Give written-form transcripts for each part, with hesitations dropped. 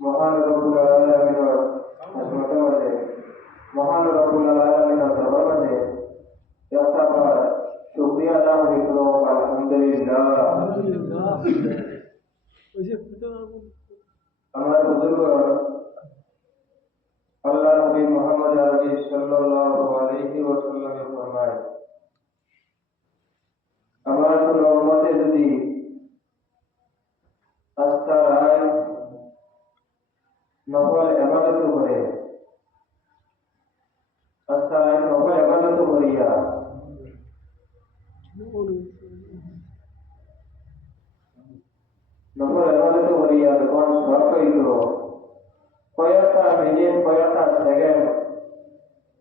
মহান রব্বুল আলামিনের আসমতের মাঝে মহান রব্বুল আলামিনের দরবার মাঝে একবার শুকরিয়া আদা করিল আলহামদুলিল্লাহ। আমার বুজুর্গ আল্লাহ নবী মুহাম্মদ আরবি সাল্লাল্লাহু আলাইহি ওয়াসাল্লাম ফরমায়, আমার কোন উম্মতে যদি আস্থা রায় নফল ইবাদত করে, আস্থা রায় নফল ইবাদত করিয়া নফল ইবাদত করিয়া যখন সওয়াব পাইল, কয়েকটা মিনিট কয়েকটা সেকেন্ড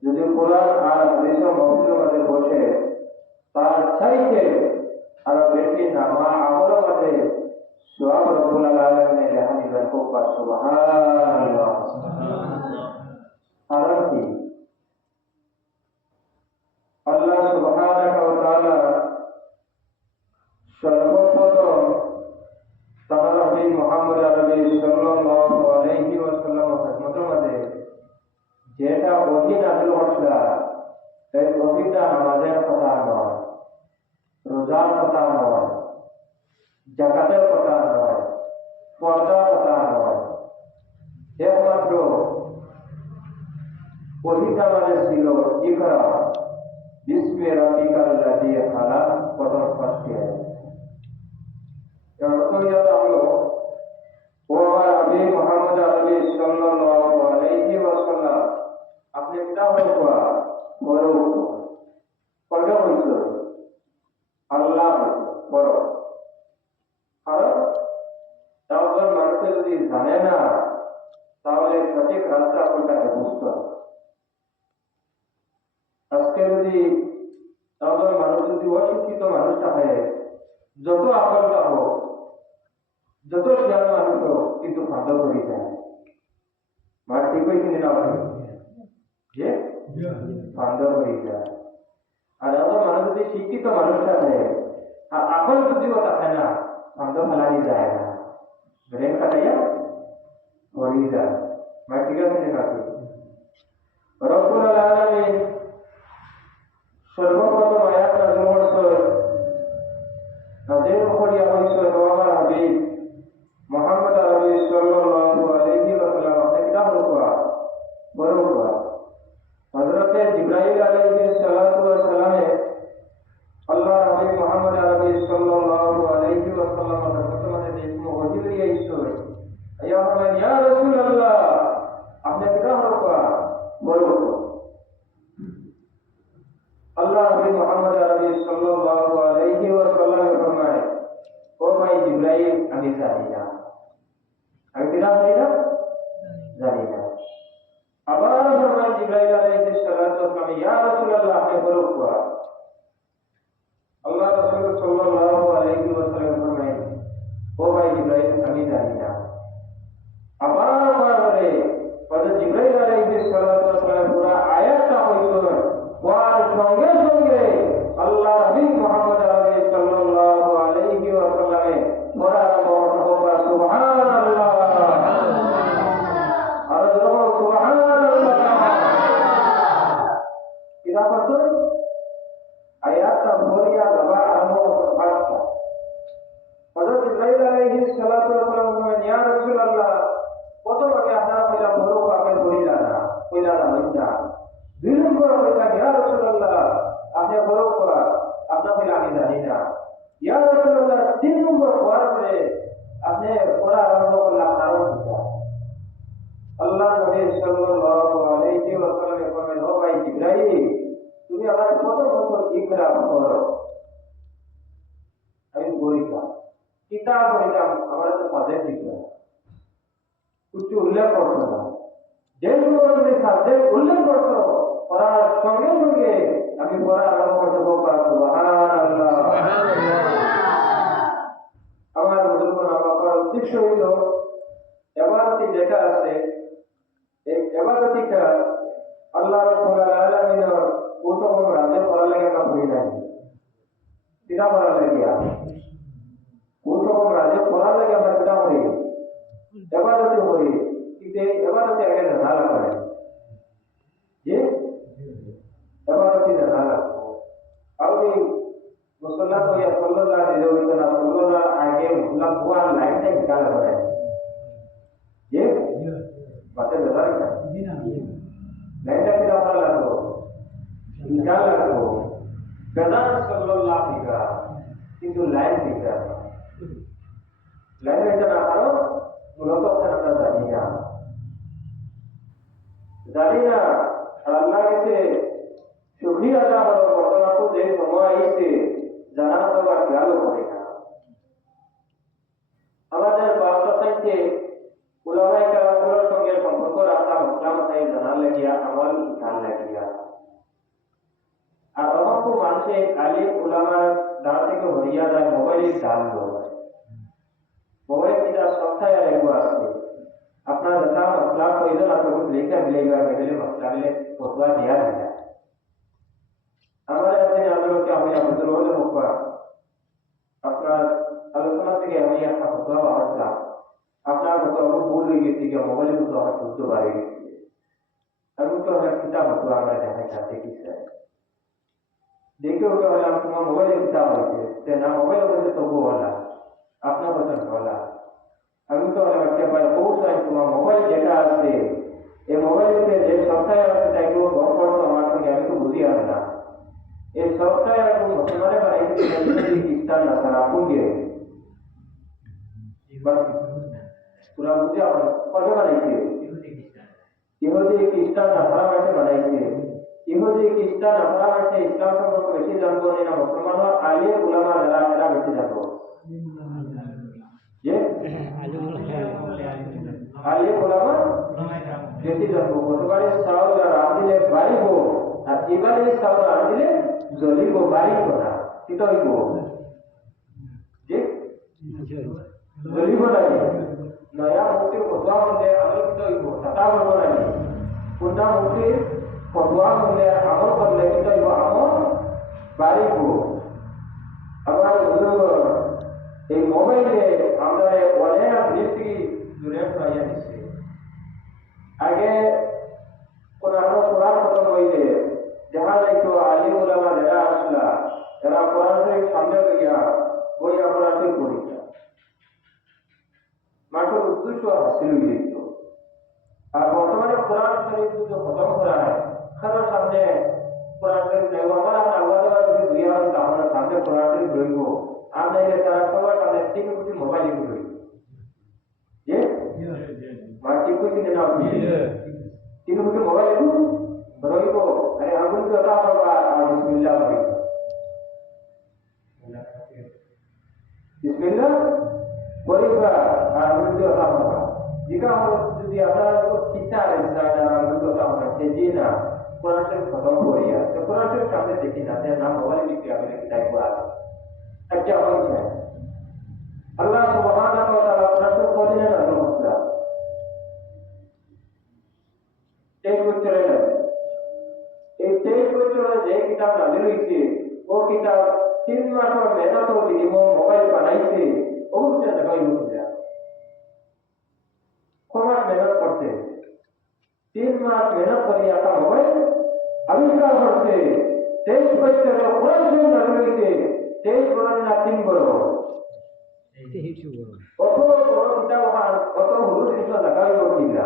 যদি কোরআন আর হাদিসের মাহফিলের মাঝে বসে, তার চাইতে আরো বেশি নামা আমলের মাঝে সওয়াব রব্বুল আলামিনের লেখা নিবেন। সুবহানাল্লাহ। কারণ কি? আল্লাহ সুবহানাহু ওয়া তাআলা সর্বপ্রথম তার নবী মুহাম্মদ আরবি সাল্লাল্লাহু আলাইহি ওয়াসাল্লামের খিদমতের মাঝে যেটা ওহী নাযিল করছিল, এই ওহীটা নামাজের কথা নয়, রোজার কথা নয়, যাকাতের কথা নয়, পর্দার কথা নয়, একমাত্র ওহীটা মানে ছিল ইকরা বিসমি রাব্বিকাল লাযী খালাক, প্রথম ফার্স্ট ইয়ার। এর অর্থ হলো ও আমার নবী মুহাম্মদ আরবি সাল্লাল্লাহু আলাইহি ওয়াসাল্লাম, আপনি এটা বলবা বড় পড়া হইতো আল্লাহ বড়। কারণ তাহলে মানুষ যদি জানে না, তাহলে সঠিক রাস্তা কোনটাকে বুঝতে হবে। আজকে যদি তাহলে মানুষ যদি অশিক্ষিত মানুষটা হয়, যত আকলটা হোক, যত জ্ঞান মানুষ হোক, কিন্তু ফাঁদ করে যায়। মার ঠিক হয়েছে না যে ফাঁদ করে যায়। আর এত মানুষ যদি শিক্ষিত মানুষটা হয়, আর আকল যদিও থাকে না, ফাঁদ ফেলানি যায় না, ব্রেন কাটাইয়া মরি যায়। মার ঠিক আছে না? রব্বুল আলামিন সর্বপ্রথম আয়াত নাযিল করছেন, নাযিল করিয়া কইছেন, ও আমার হাবিব মুহাম্মদ আরবি সাল্লাল্লাহু আলাইহি ওয়াসাল্লাম, আপনি কিতাব পড়া বড় পড়া। হযরতে জিবরাইল আলাইহিস সালাতু ওয়াস সালামে আল্লাহ হাবিব মুহাম্মদ আরবি সাল্লাল্লাহু আলাইহি ওয়াসাল্লাম বর্তমানে দেখো ওহী লইয়া আইছো, আয়া ফরমান ইয়া রাসূলুল্লাহ, আপনি কিতাব পড়া বড়। আল্লাহ হাবিব মুহাম্মদ আরবি সাল্লাল্লাহু আলাইহি ওয়াসাল্লাম ফরমায়, ও ভাই জিবরাইল, আমি জানি না, আমি কি জানি না। আবার ফরমায় জিবরাইল আলাইহিস সালাতু ওয়াস সালাম, ইয়া রাসূলুল্লাহ, আপনি বলুন। আল্লাহ রাসূল সাল্লাল্লাহু আলাইহি ওয়াসাল্লাম ফরমায়, ও ভাই জিবরাইল, আমি জানি না। আবার বলে হযরত জিবরাইল আলাইহিস সালাতু ওয়াস সালাম পুরা আয়াতটা হইল, ওয়ার সঙ্গে সঙ্গে আল্লাহ হাবিব মুহাম্মদ আরবি সাল্লাল্লাহু আলাইহি ওয়াসাল্লামে পড়া আরম্ভ করলেন। সুবহানাল্লাহ। আর জোরে সুবহানাল্লাহ। কিরা করতে আয়াতটা পড়িয়া যাবা আরম্ভ করতে। হযরত জিবরাইল আলাইহিস সালাতু ওয়াস সালাম বলেন, ইয়া রাসূলুল্লাহ, প্রথম আগে আপনারা কইলা বড় আপনি কইলা না হইতা। দুই নম্বর কইলা, ইয়া রাসূলুল্লাহ, আপনি বড় করা, আপনার কইলা আমি জানি না। ইয়া রাসূলুল্লাহ, তিন নম্বর পড়ার পরে আপনি পড়া আরম্ভ করলেন, কারণ কি? আল্লাহ নবী সাল্লাল্লাহু আলাইহি ওয়াসাল্লাম ফরমায়, ও ভাই জিবরাইল, তুমি আমার কত বছর ইকরা করো, আমি বইটা কিতাব পড়িতাম, আমার তো সাবজেক্ট ছিল কিছু উল্লেখ করছো না। যেগুলো তুমি সাবজেক্ট উল্লেখ করছো, পড়ার সঙ্গে সঙ্গে আমি পড়া আরম্ভ করতে পারবো। সুবহানাল্লাহ। আমার বুজুর্গ আমার উদ্দেশ্য হইল এবারটি যেটা আছে, এই এবারটিটা আল্লাহ রাব্বুল আলামিনের উত্তম রাজে পড়া লাগে না, পড়ি নাই কিতাব পড়া লাগিয়া উত্তম রাজে পড়া লাগে আমরা কিতাব পড়ি, এবারটি পড়ি। buat lain saya kalau boleh. Ya, baca besar kan? Lain dah kita pernah lalu. Hingga lalu, Gazan sallallahu alaihi wasallam itu lain kita. Lain kita nak tahu, mulut kita nak tahu জানিনা আর আল্লাহ কাছে শুকরিয়া আদা করব বর্তমান তো যে সময় আইছে জানার তো আর খেয়ালও করে না আমাদের বাচ্চা সাইতে উলামায়ে কেরামের সঙ্গে সম্পর্ক রাখা ইসলাম সাই জানার লাগিয়া আমল শিখার লাগিয়া আর অনেক মানুষে আলিম উলামার দ্বারা থেকে হইয়া যায় মোবাইলের দান দেয় মোবাইল কিনা সপ্তাহে আর একবার আসবে আপনার যথা মশলা প্রয়োজন আছে লেখা মিলেগা মেলে মশলা মিলে ফতোয়া দেওয়া যায় আমার এখানে আলোকে আমি আপনাদের রোলে মুখা আপনার আলোচনা থেকে আমি একটা ফতোয়া পাওয়ালাম আপনার মতো আমার ভুল হয়ে গেছে কি মোবাইলের মতো আমার শুনতে পারে গেছে আমি তো অনেক কিতাব ফতোয়া আমরা দেখা যাচ্ছে কি স্যার দেখে ওকে বললাম তোমার মোবাইলে কিতাব হয়েছে না মোবাইল হয়েছে তবু বলা আপনার কথা বলা আমি তো একটা ভাই পৌঁছাই তোমার মোবাইল যেটা আছে এই মোবাইলেতে যে সফটওয়্যার আছে তাই কেউ গল্প আমার সঙ্গে আমি তো বুঝি আর না এই সফটওয়্যার এখন মুসলমানে বানাইছে খ্রিস্টান না তারা আপুনকে পুরা বুঝি আমার কবে বানাইছে ইহুদি খ্রিস্টান না তারা বানাইছে ইহুদি খ্রিস্টান না তারা ইসলাম সম্পর্কে বেশি জানবো না মুসলমান আলিম উলামা যারা এরা বেশি জানবো ये आलिम उलमा जैसी जब तुम्हारे साउल रामदिले बारी हो और इबारे साउल रामदिले जली को बारी को ना कितोई को जी जली को नहीं नया मुक्ति फतवा होंगे अमल कितोई को सता को नहीं पुन्ना मुक्ति फतवा होंगे अमल कर ले कितोई को अमल बारी को अगर এই মোবাইলে আমরা অনেক জিনিস জুড়ে পাইয়া দিচ্ছি আগে কোরআন খতম হইলে দেখা যাইতো আলিম উলামা যারা আসলা এরা কোরআন শরীফ সামনে লইয়া বইয়া কোরআন শরীফ পড়িতা মানুষের উদ্দেশ্য হাসিল হয়ে যেত আর বর্তমানে কোরআন শরীফ যদি খতম করা হয় কারোর সামনে কোরআন শরীফ নেব আমার আল্লাহ যদি দুই আলো আমরা সামনে কোরআন শরীফ রইব আমরা ये सारा सवाल करने ठीक है कुछ मोबाइल ही हुई ये मार्टी कुछ नहीं ना हुई ठीक है कुछ मोबाइल ही बरोई को अरे हम लोग तो आता होगा बिस्मिल्लाह भाई बिस्मिल्लाह बोली का हम लोग तो आता होगा जिका हम यदि आता तो कितना रिसाना हम लोग तो आता होगा तेजी ना कुरान शरीफ खत्म हो रही है तो कुरान शरीफ सामने देखी जाते हैं ना मोबाइल भी क्या मिलेगी टाइप को अच्छा हो जाए अल्लाह सुब्हानाहु व तआला प्रश्न खोजने ना दो मसला एक बच्चे যে কিতাব নাজিল হইছে ও কিতাব 3 মাস পর মেহনত করে মোবাইল বানাইছে ও কিতাব দেখাই হচ্ছে কোমাস মেহনত করছে 3 মাস মেহনত করে একটা মোবাইল আবিষ্কার করছে 23 বছরের কোরআন শরীফ নাজিল হইছে 23 বড় না 3 বড় অত বড় কিতাব আর অত হুজুর জিনিস দেখাই হচ্ছে না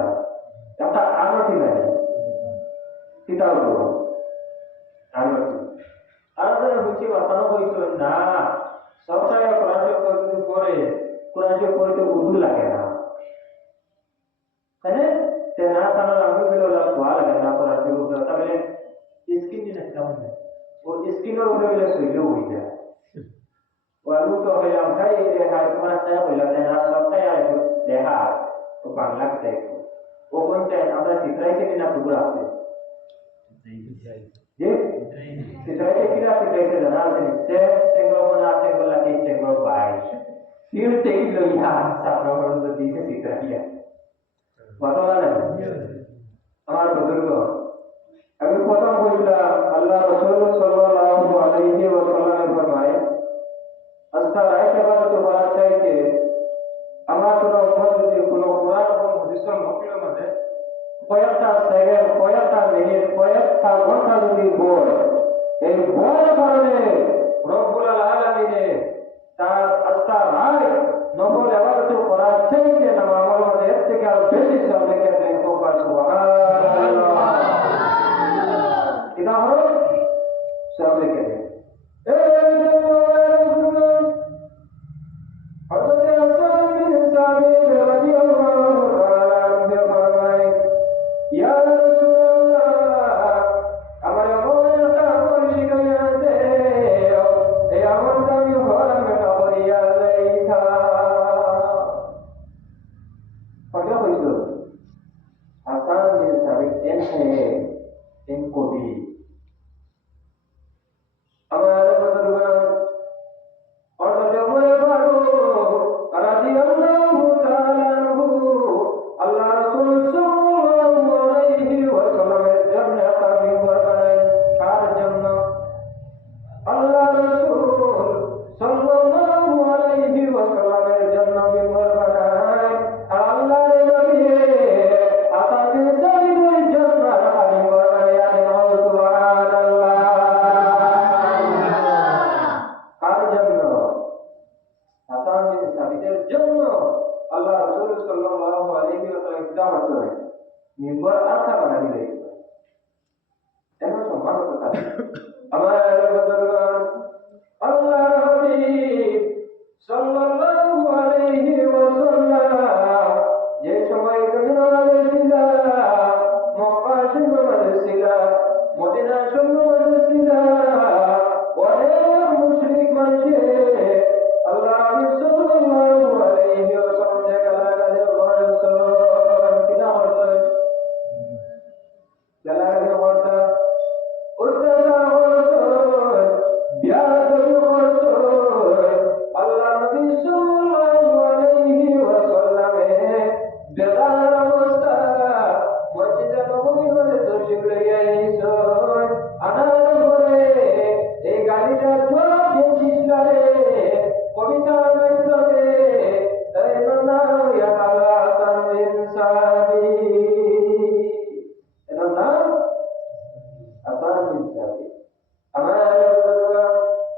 একটা আনতি নাই কিতাব বড় আলাদা হচ্ছে বাসানো হইছিল না সবটাই কোরআন শরীফ পড়ে কোরআন শরীফ পড়তে উর্দু লাগে না তাই তে না জানা লাগবে বলে ওলা লাগে না কোরআন শরীফ তাহলে স্ক্রিন দিন একটা হবে ও স্ক্রিনের উপরে গেলে সইলে হই যায় ও আলু তো হয় আমটাই দেখা তোমার একটা হইলা না সবটাই আর দেখা তো বাংলা দেখো ও কোনটা আমরা শিখাইছে কিনা টুকরা আছে जी सितारे की रात कैसे जाना है से सेंगो बना सेंगो लाके सेंगो बाय फिर से ही लो यार सारा वर्ड तो दिसे सितारिया बताओ ना हमारे बुजुर्ग अभी खत्म होइला अल्लाह रसूल सल्लल्लाहु अलैहि वसल्लम ने फरमाए अस्ता राय के बाद तो बड़ा चाहिए আমার কোনো উম্মত যদি কোনো কোরআন এবং হাদিসের মকলের মধ্যে কয়েকটা সেকেন্ড কয়েকটা মিনিট কয়েকটা ঘন্টা যদি বল এই বল কারণে রব্বুল আলামিন তার আস্থা রায় নফল ইবাদত করার চাইতে আমল মধ্যে এর থেকে আরো বেশি সওয়াব লিখে দেন কোবা সুবহানাল্লাহ এটা হলো সওয়াব লিখে দেন হযরত হাসান বিন সাবিত রাদিয়াল্লাহু তাআলা আনহু ফরমায় ইয়া রাসূলুল্লাহ আমার আমলটা আমল শিখাইয়া দে এই আমলটা আমি হরাম না করিয়া লইতা পাগলা হইতো হাসান বিন সাবিত এন কবি আমার বুজুর্গান হযরত ওমর ফারুক রাদিয়াল্লাহু তাআলা আনহু আল্লাহ রাসূল সাল্লাল্লাহু আলাইহি ওয়াসাল্লামের জন্য মিম্বার বানায় কার জন্য আল্লাহ রাসূল সাল্লাল্লাহু আলাইহি ওয়াসাল্লামের জন্য মিম্বার বানায় আর আল্লাহর নবী হাসান বিন সাবিতের জন্য মিম্বার বানায় সুবহানাল্লাহ কার জন্য হাসান বিন সাবিতের জন্য আল্লাহ রাসূল সাল্লাল্লাহু আলাইহি ওয়াসাল্লাম দাওয়াত করেন মিম্বার আশা বানাই দিলেন এত সম্মান কথা আমার বুজুর্গান আল্লাহর হাবিব সাল্লাল্লাহু আলাইহি ওয়াসাল্লাম যে সময় দুনিয়াতে ছিল মক্কা শহরে ছিল মদিনা শহরে ছিল অনেক মুশরিক মানুষ আল্লাহ হাবিব সাল্লাল্লাহু আলাইহি ওয়াসাল্লাম দেখা লাগালে বলতো কিনা বলতো লাগালে বলতো উত্তরা বলতো বিয়াদবি বলতো আল্লাহ নবী সাল্লাল্লাহু আলাইহি ওয়াসাল্লাম বেদার অবস্থা মসজিদে নববী মধ্যে তশরিফ লইয়া আইছো আনার পরে এই গাড়িটা জোর দিয়েছিল রে কবিতা মাধ্যমে তাই নাম ইয়া আল্লাহ হাসান বিন সাবিত এর নাম হাসান বিন সাবিত আমার বুজুর্গান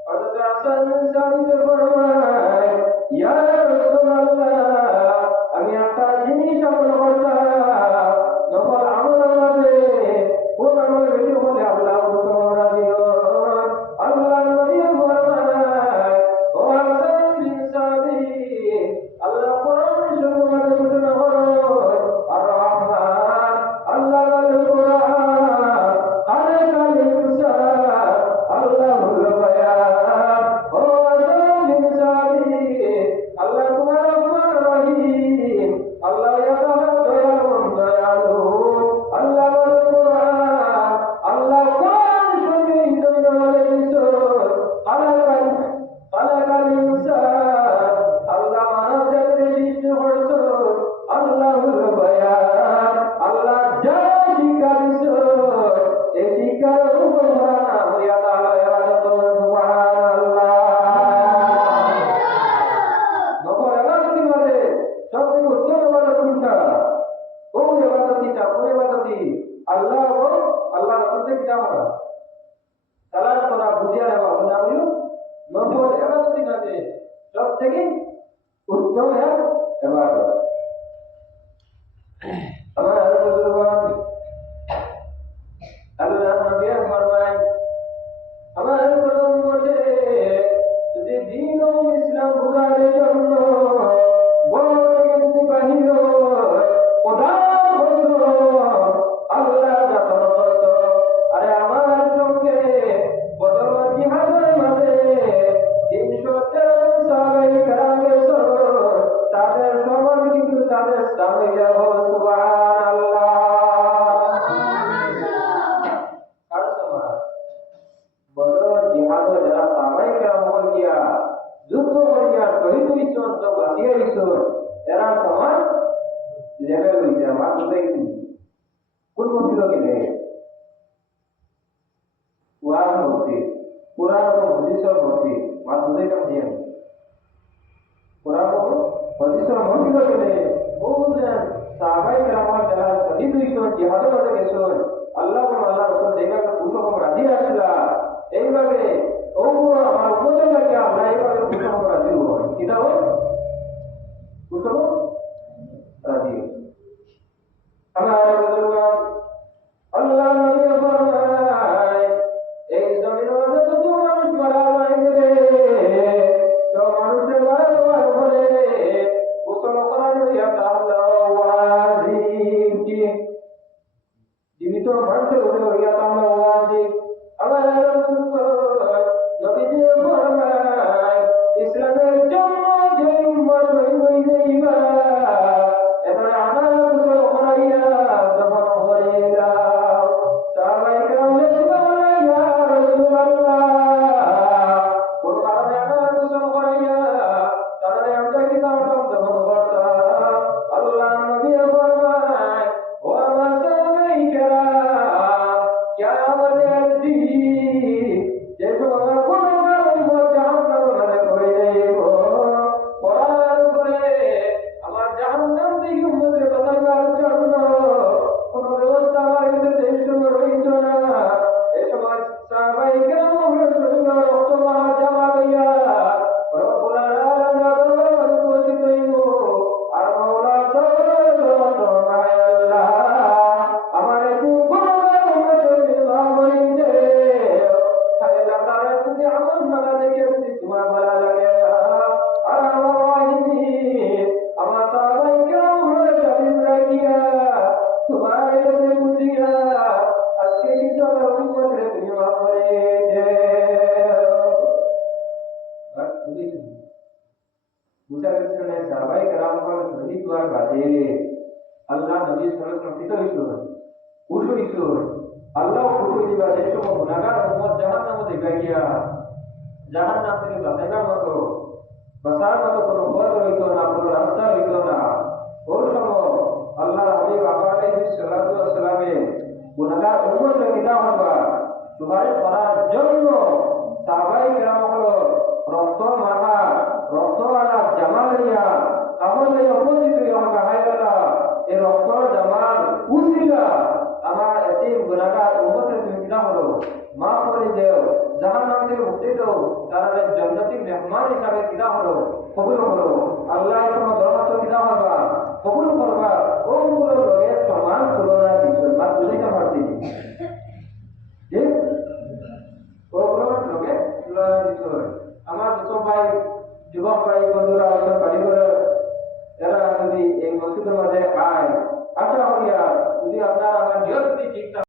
হযরত হাসান বিন সাবিত ফরমায় ইয়া রাসূলুল্লাহ আমি একটা জিনিস আমল করতাম নফল আমল আমাদের কোন আমল বেশি হলে আল্লাহ তোমরা দিও আল্লাহ নবী ফরমায় ও হাসান বিন সাবিত আল্লাহ কোরআন শরীফের ঘোষণা করো আর রহমান আল্লাহ আল কোরআন খালাকাল ইনসান আল্লাহুল বায়ান ও হাসান বিন সাবিত আল্লাহ তোমার রহমান রহিম আল্লাহ ইয়াদাহ দয়ালু আল্লাহ আল কোরআন আল্লাহ কোরআন শরীফ জন্য বলেছো খালাকাল ইনসান আল্লাহ মানব জাতির সৃষ্টি করছো আল্লাহুল বায়ান আল্লাহ যা শিখাইছো এই শিখার উপর হইয়া তাআলা ইবাদত সুবহানাল্লাহ নফল ইবাদত মানে সবথেকে উত্তম ইবাদত কোনটা কোন ইবাদতটা কোন ইবাদতই আল্লাহ ও আল্লাহ রাসূলের কিতাব পড়া সালাত করা বুঝিয়া নেওয়া না হলো নফল ইবাদত মানে সবথেকে উত্তম ইবাদত আমার বুজুর্গান আল্লাহ নবী ফরমায় আমার মধ্যে যদি দ্বীন ও ইসলাম বুঝার জন্য বড় থেকে যদি বাহির খোদা বন্ধু আল্লাহ যতন কষ্ট আরে আমার সঙ্গে বদর জিহাদের মাঝে 313 সাহাবায়ে কেরাম গেছো তাদের সমান কিন্তু তাদের সামনে যাব সুবহানাল্লাহ আর সমান বদর জিহাদে যারা সাহাবায়ে কেরাম হল গিয়া যুদ্ধ করিয়া শহীদ হইছো তো বাঁচিয়া হইছো এরা সমান লেভেল হইছে আমার বুঝাই কোন মন্দির গেলে ওয়াজ মূর্তি কোরআন ও হাদিসের মূর্তি মার বুঝাই কাম দিয়ে কোরআন ও হাদিসের মূর্তি গেলে ও বুঝেন সাহাবায়ে কেরাম যারা শহীদ হইছো জিহাদে মাঝে গেছো আল্লাহ ও আল্লাহ রাসূল দেখা কুশকম রাজি আসলা এইভাবে ও আমার উপজেলাকে আমরা এইভাবে কুশকম রাজি হই কিতাব জীবিত মানুষের উপরে হইয়া তাহলে ওয়াজিব আবার নবীজি ফরমায় ইসলামের জন্য যে উম্মত হইবা এবার আমার উপর হইয়া যখন হইলা সাহাবায়ে কেরাম বলেন ইয়া রাসূলুল্লাহ কোন কারণে আমার গোসল করাইয়া তাহলে আমরা কি করতাম যখন করতাম আল্লাহ নবী ফরমায় ও আমার সাহাবায়ে কেরাম কিয়ামতের দিন যে সময় গুনাহগার উম্মত জাহান্নামে মানে পড়ে যাইব পড়ার পরে আমার জাহান্নাম থেকে উম্মতের বাঁচাবার জন্য কোন ব্যবস্থা আমার কাছে এই সময় রইত না। এই সময় সাহাবায়ে কেরাম রাসূলুল্লাহ রক্ত জামা লইয়া রব্বুল আলামিন দরবারে উপস্থিত হইব আর মাওলা দরবারে আল্লাহ আমার একটু গুনাহগার উম্মতের বিবাহ হইতে তাহলে তারা যদি আমার মালা দেখে তোমার ভালো লাগে না আর আমার ওয়াহিদি আমার সাহাবায়ে কেরাম জামিন রাখিয়া তোমার কাছে বুঝিয়া আজকে কিন্তু আমার উম্মতের তুমি মাফ করে দেও। বাস বুঝেছি বুঝা গেছে না সাহাবায়ে কেরাম শহীদ হওয়ার বাদে আল্লাহ নবী সাল্লাল্লাহু আলাইহি ওয়াসাল্লাম খুশি হইছো আল্লাহ খুশি দিবা যে সময় গুনাহগার উম্মত জাহান্নামে দিবা গিয়া জাহান্নাম থেকে বাঁচাইবার মতো বাঁচার মতো কোনো পথ হইতো না কোনো রাস্তা হইতো না ওই সময় আল্লাহ হাবিব আলাইহিস সালাতু ওয়াস সালামে গুনাহগার উম্মতের কিতাব হবা সুপারিশ করার জন্য সাহাবায়ে কেরাম হলো রক্ত মামা রক্তওয়ালা জামা লইয়া তাহলে উপস্থিত হইয়া হায়দাল্লাহ এই রক্তর জামার উসিলা আমার এতিম গুনাহগার উম্মতের তুমি কিতাব হলো মাফ করে দেও জাহান্নাম থেকে মুক্তি দাও কারণ জান্নাতি মেহমান হিসাবে কিতাব হলো কবুল করো আল্লাহ তোমার দরখাস্ত কিতাব হবা কবুল করবা ওগুলো লোকের সমান তুলনা দিচ্ছেন বা বুঝাইতে পারছি যে ওগুলো লোকে তুলনা দিচ্ছেন আমার যত ভাই যুবক ভাই বন্ধুরা বাড়ি করে এরা যদি এই মসজিদের মাঝে